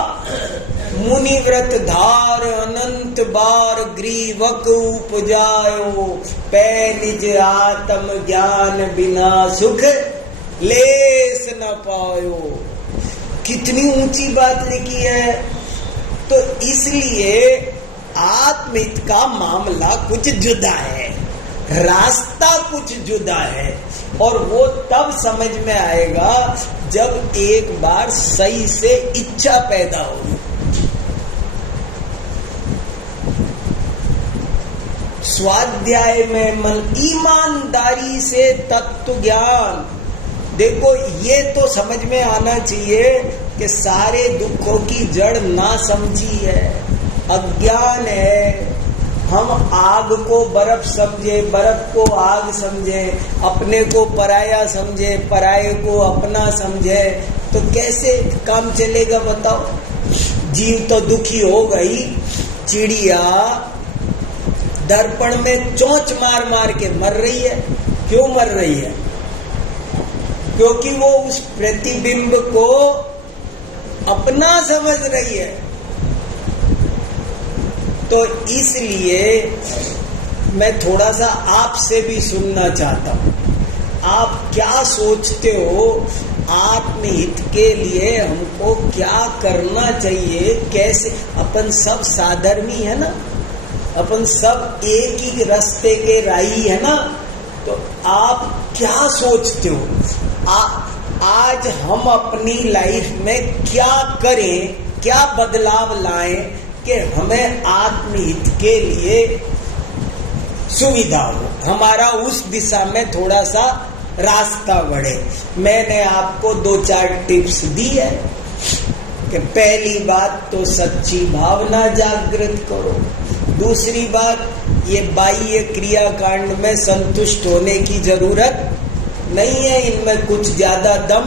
मुनि व्रत धार अनंत बार ग्रीवक उपजायो, पै निज आत्म ज्ञान बिना सुख लेस न पायो। कितनी ऊंची बात लिखी है। तो इसलिए आत्मित का मामला कुछ जुदा है, रास्ता कुछ जुदा है, और वो तब समझ में आएगा जब एक बार सही से इच्छा पैदा होगी। स्वाध्याय में मन, ईमानदारी से तत्व ज्ञान। देखो, ये तो समझ में आना चाहिए कि सारे दुखों की जड़ ना समझी है, अज्ञान है। हम आग को बर्फ समझे, बर्फ को आग समझे, अपने को पराया समझे, पराये को अपना समझे, तो कैसे काम चलेगा बताओ। जीव तो दुखी हो गई। चिड़िया दर्पण में चोंच मार मार के मर रही है। क्यों मर रही है? क्योंकि वो उस प्रतिबिंब को अपना समझ रही है। तो इसलिए मैं थोड़ा सा आपसे भी सुनना चाहता हूँ। आप क्या सोचते हो, आत्महित के लिए हमको क्या करना चाहिए? कैसे? अपन सब साधर्मी है ना, अपन सब एक ही रास्ते के राही है ना, तो आप क्या सोचते हो? आज हम अपनी लाइफ में क्या करें, क्या बदलाव लाएं कि हमें आत्महित के लिए सुविधा हो, हमारा उस दिशा में थोड़ा सा रास्ता बढ़े। मैंने आपको 2-4 टिप्स दी है कि पहली बात तो सच्ची भावना जागृत करो। दूसरी बात, ये बाह्य क्रियाकांड में संतुष्ट होने की जरूरत नहीं है, इनमें कुछ ज्यादा दम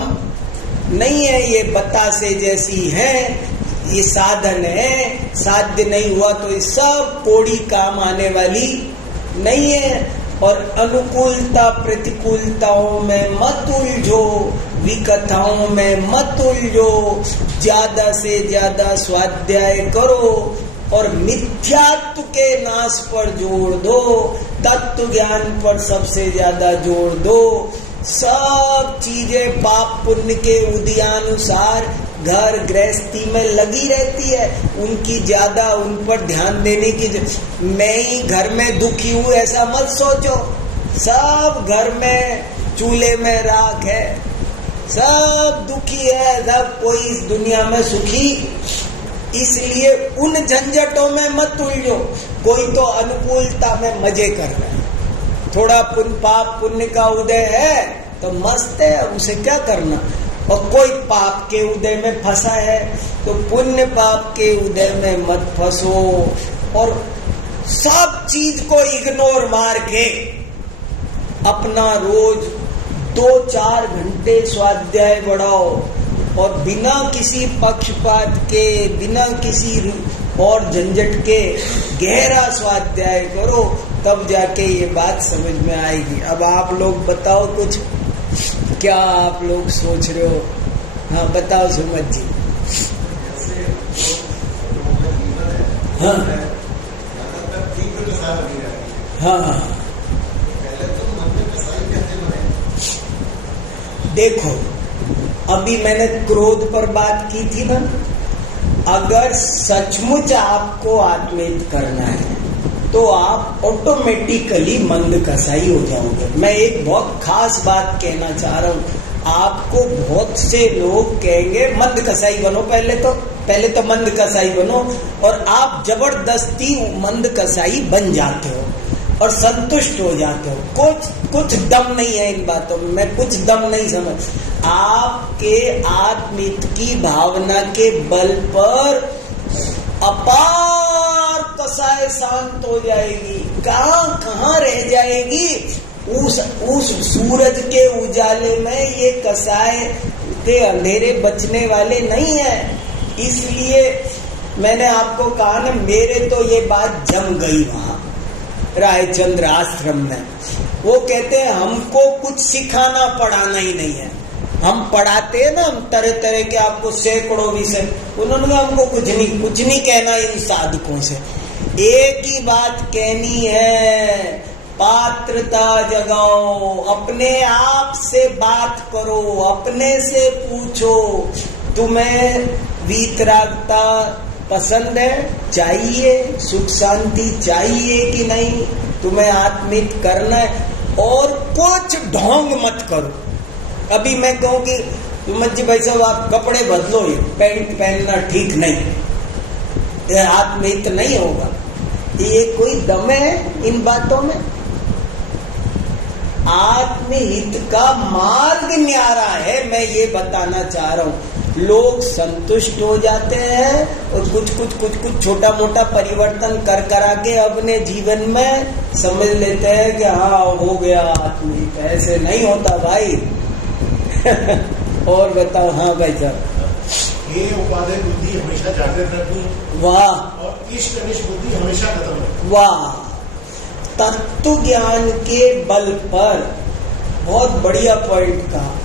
नहीं है, ये बतासे जैसी है, ये साधन है, साध्य नहीं हुआ तो ये सब कोड़ी काम आने वाली नहीं है। और अनुकूलता प्रतिकूलताओं में मत उलझो, विकथाओं में मत उलझो, ज्यादा से ज्यादा स्वाध्याय करो और मिथ्यात्व के नाश पर जोड़ दो, तत्व ज्ञान पर सबसे ज्यादा जोड़ दो। सब चीजें पाप पुण्य के उदयानुसार घर गृहस्थी में लगी रहती है, उनकी ज्यादा उन पर ध्यान देने की मैं ही घर में दुखी हूँ ऐसा मत सोचो। सब घर में चूल्हे में राख है, सब दुखी है, सब कोई इस दुनिया में सुखी, इसलिए उन झंझटों में मत उलझो। कोई तो अनुकूलता में मजे कर रहा है, थोड़ा पाप पुण्य का उदय है तो मस्त है, उसे क्या करना। और कोई पाप के उदय में फंसा है तो पुण्य पाप के उदय में मत फंसो और सब चीज को इग्नोर मार के अपना रोज 2-4 घंटे स्वाध्याय बढ़ाओ और बिना किसी पक्षपात के, बिना किसी और झंझट के गहरा स्वाध्याय करो, तब जाके ये बात समझ में आएगी। अब आप लोग बताओ कुछ, क्या आप लोग सोच रहे हो? हाँ बताओ सुमत जी। हाँ हाँ देखो, अभी मैंने क्रोध पर बात की थी ना, अगर सचमुच आपको आत्महित करना है तो आप ऑटोमेटिकली मंद कसाई हो जाओगे। मैं एक बहुत खास बात कहना चाह रहा हूँ, आपको बहुत से लोग कहेंगे मंद कसाई बनो, पहले तो मंद कसाई बनो, और आप जबरदस्ती मंद कसाई बन जाते हो और संतुष्ट हो जाते हो। कुछ दम नहीं है इन बातों में, मैं कुछ दम नहीं समझ। आपके आत्मित की भावना के बल पर अपार कसाय शांत हो जाएगी, कहाँ रह जाएगी। उस सूरज के उजाले में ये कसाय के अंधेरे बचने वाले नहीं है। इसलिए मैंने आपको कहा ना, मेरे तो ये बात जम गई वहां रायचंद्र आश्रम में। वो कहते हैं हमको कुछ सिखाना पढ़ाना ही नहीं है, हम पढ़ाते हैं ना, हम तरह तरह के आपको सैकड़ों विषय, उन्होंने हमको कुछ नहीं कहना इन साधकों से। एक ही बात कहनी है, पात्रता जगाओ, अपने आप से बात करो, अपने से पूछो तुम्हें वीतरागता पसंद है, चाहिए, सुख शांति चाहिए कि नहीं, तुम्हें आत्मित करना है, और कुछ ढोंग मत करो। अभी मैं कहूँ कि सुमत जी भाई साहब आप कपड़े बदलो, ये पैंट पहनना ठीक नहीं, ये आत्महित नहीं होगा, ये कोई दम है इन बातों में? आत्महित का मार्ग न्यारा है, मैं ये बताना चाह रहा हूँ। लोग संतुष्ट हो जाते हैं और कुछ छोटा मोटा परिवर्तन करा के अपने जीवन में समझ लेते हैं कि हाँ हो गया आत्महित। ऐसे नहीं होता भाई। और बताओ। हाँ भाई साहब। ये उपादेय बुद्धि हमेशा जागृत रखनी। वाह। और इष्ट अनिष्ट बुद्धि हमेशा खत्म रखनी। वाह। तत्व ज्ञान के बल पर बहुत बढ़िया पॉइंट कहा।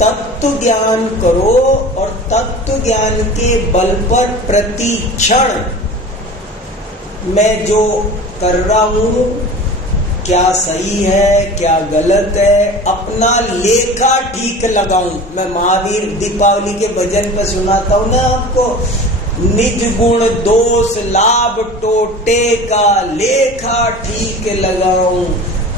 तत्व ज्ञान करो और तत्व ज्ञान के बल पर प्रति क्षण मैं जो कर रहा हूँ क्या सही है क्या गलत है, अपना लेखा ठीक लगाऊं। मैं महावीर दीपावली के भजन पर सुनाता हूं ना आपको, निज गुण दोष लाभ टोटे का लेखा ठीक लगाऊं।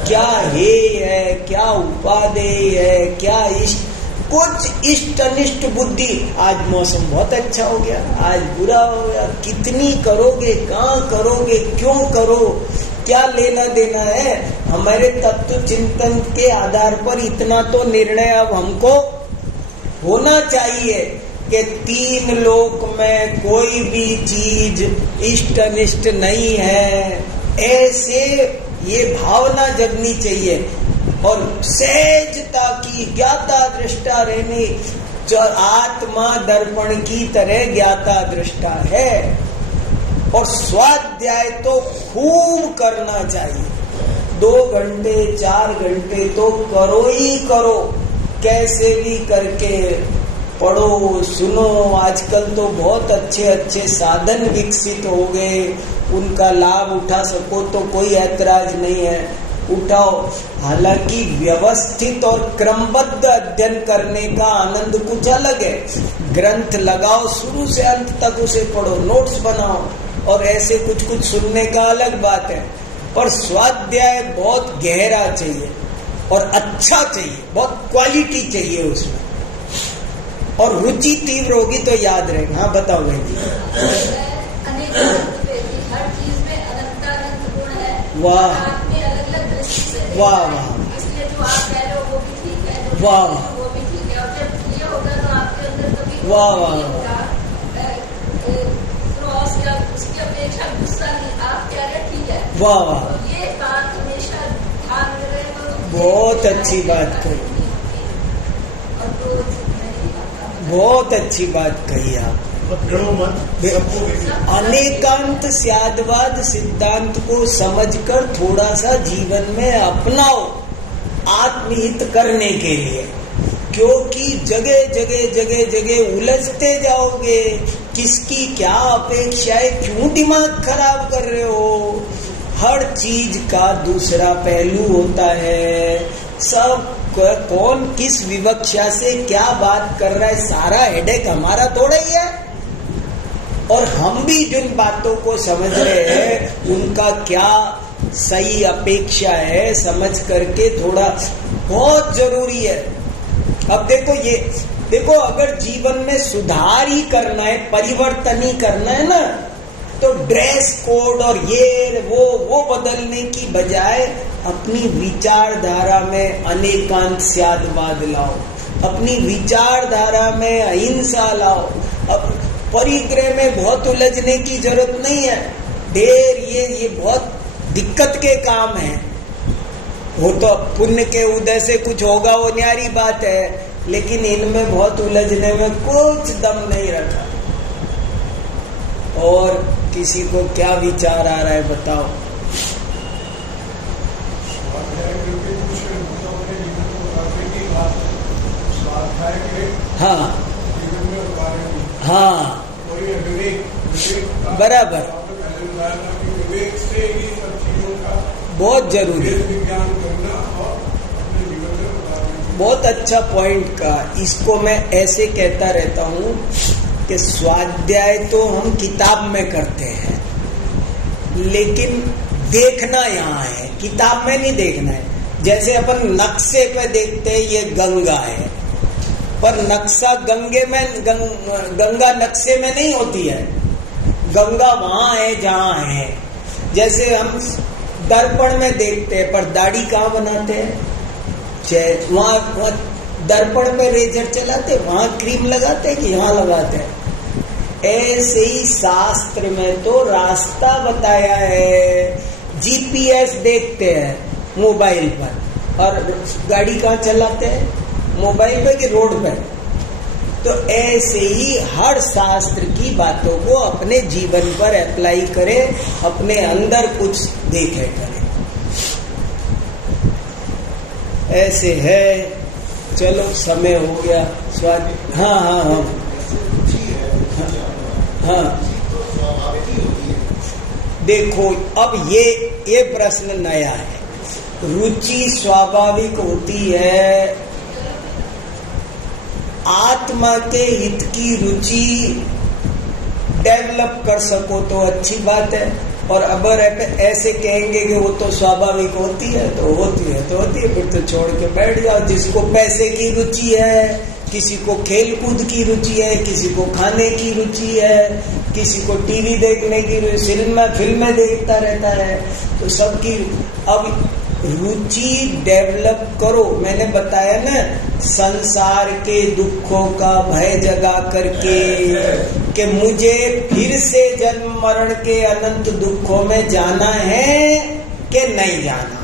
क्या हेय है क्या उपादेय है क्या इष्ट, कुछ इष्ट अनिष्ट बुद्धि। आज मौसम बहुत अच्छा हो गया, आज बुरा हो गया, कितनी करोगे, कहाँ करोगे, क्यों करो, क्या लेना देना है। हमारे तत्व चिंतन के आधार पर इतना तो निर्णय अब हमको होना चाहिए कि 3 लोक में कोई भी चीज इष्ट अनिष्ट नहीं है, ऐसे ये भावना जगनी चाहिए। और सहजता की ज्ञाता दृष्टा रहनी, जो आत्मा दर्पण की तरह ज्ञाता दृष्टा है। और स्वाध्याय तो खूब करना चाहिए, 2 घंटे 4 घंटे तो करो ही करो, कैसे भी करके पढ़ो सुनो। आजकल तो बहुत अच्छे अच्छे साधन विकसित हो गए, उनका लाभ उठा सको तो कोई ऐतराज नहीं है, उठाओ। हालांकि व्यवस्थित और क्रमबद्ध अध्ययन करने का आनंद कुछ अलग है। ग्रंथ लगाओ, शुरू से अंत तक उसे पढ़ो, नोट्स बनाओ, और ऐसे कुछ कुछ सुनने का अलग बात है। पर स्वाध्याय बहुत गहरा चाहिए और अच्छा चाहिए, बहुत क्वालिटी चाहिए उसमें, और रुचि तीव्र होगी तो याद रहेगा। हाँ बताओ बहन जी। हर चीज में अनंत गुण है, वाह वाह वाह, इसलिए जो आप कह रहे हो वो भी ठीक है, वाह वो भी ठीक है। और जब ये होगा तो आपके अंदर कभी वाह वाह क्रॉस या उसकी अपेक्षा गुस्सा नहीं, आप कह रहे ठीक है। वाह वाह, ये बात हमेशा ध्यान में रहे। बहुत अच्छी बात कही, बहुत अच्छी बात कही आप। अनेकांत स्यादवाद सिद्धांत को समझकर थोड़ा सा जीवन में अपनाओ आत्महित करने के लिए, क्योंकि जगह जगह जगह जगह उलझते जाओगे। किसकी क्या अपेक्षा है, क्यों दिमाग खराब कर रहे हो। हर चीज का दूसरा पहलू होता है, सब कौन किस विवक्षा से क्या बात कर रहा है, सारा हेडेक हमारा थोड़ा ही है। और हम भी जिन बातों को समझ रहे हैं उनका क्या सही अपेक्षा है समझ करके थोड़ा बहुत जरूरी है। अब देखो अगर जीवन में सुधार ही करना है, परिवर्तन ही करना है ना, तो ड्रेस कोड और ये वो बदलने की बजाय अपनी विचारधारा में अनेकांत स्यादवाद लाओ, अपनी विचारधारा में अहिंसा लाओ। अब परिग्रह में बहुत उलझने की जरूरत नहीं है, ढेर ये बहुत दिक्कत के काम है। वो तो पुण्य के उदय से कुछ होगा, वो न्यारी बात है, लेकिन इनमें बहुत उलझने में कुछ दम नहीं रखा। और किसी को क्या विचार आ रहा है बताओ। हाँ हाँ बराबर, बहुत जरूरी, बहुत अच्छा पॉइंट का। इसको मैं ऐसे कहता रहता हूँ कि स्वाध्याय तो हम किताब में करते हैं, लेकिन देखना यहाँ है, किताब में नहीं देखना है। जैसे अपन नक्शे पे देखते हैं ये गंगा है, पर नक्शा गंगा नक्शे में नहीं होती है, गंगा वहां है जहां है। जैसे हम दर्पण में देखते हैं, पर दाढ़ी कहाँ बनाते हैं, वहां दर्पण पे रेजर चलाते, वहां क्रीम लगाते हैं कि यहाँ लगाते हैं। ऐसे ही शास्त्र में तो रास्ता बताया है। जीपीएस देखते हैं मोबाइल पर, और गाड़ी कहाँ चलाते हैं, मोबाइल पे कि रोड पे। तो ऐसे ही हर शास्त्र की बातों को अपने जीवन पर अप्लाई करें, अपने अंदर कुछ देखे करें। ऐसे है। चलो समय हो गया। स्वाद हाँ हाँ हाँ हाँ, देखो अब ये प्रश्न नया है। रुचि स्वाभाविक होती है। आत्मा के हित की रुचि डेवलप कर सको तो अच्छी बात है, और अगर ऐसे कहेंगे कि वो तो स्वाभाविक होती है तो होती है तो होती है, फिर तो छोड़ के बैठ जाओ। जिसको पैसे की रुचि है, किसी को खेल कूद की रुचि है, किसी को खाने की रुचि है, किसी को टीवी देखने की, फिल्में देखता रहता है, तो सबकी अब रुचि डेवलप करो। मैंने बताया ना, संसार के दुखों का भय जगा करके कि मुझे फिर से जन्म मरण के अनंत दुखों में जाना है कि नहीं जाना,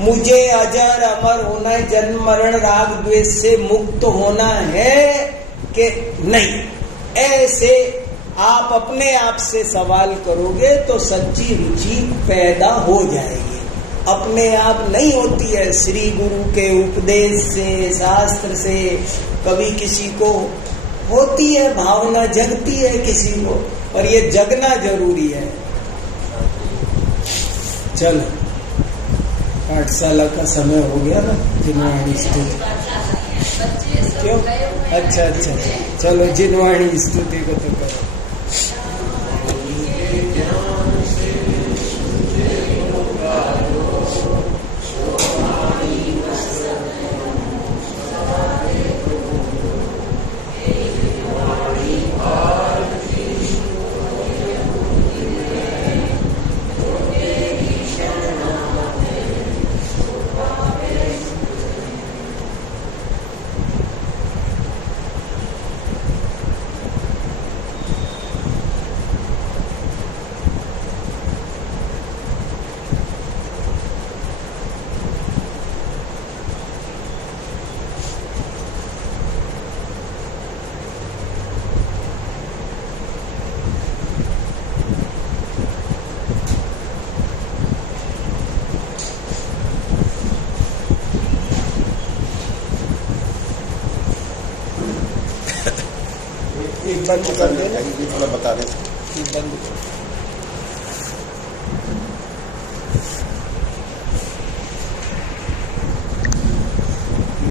मुझे अजर अमर होना है, जन्म मरण राग द्वेष से मुक्त होना है कि नहीं, ऐसे आप अपने आप से सवाल करोगे तो सच्ची रुचि पैदा हो जाएगी। अपने आप नहीं होती है, श्री गुरु के उपदेश से, शास्त्र से, कभी किसी को होती है, भावना जगती है किसी को, और ये जगना जरूरी है। चलो, पाठशाला का समय हो गया ना, जिनवाणी स्तुति क्यों? अच्छा, चलो जिनवाणी स्तुति को तो करो। बंद कर देना, बता दें बंद कर।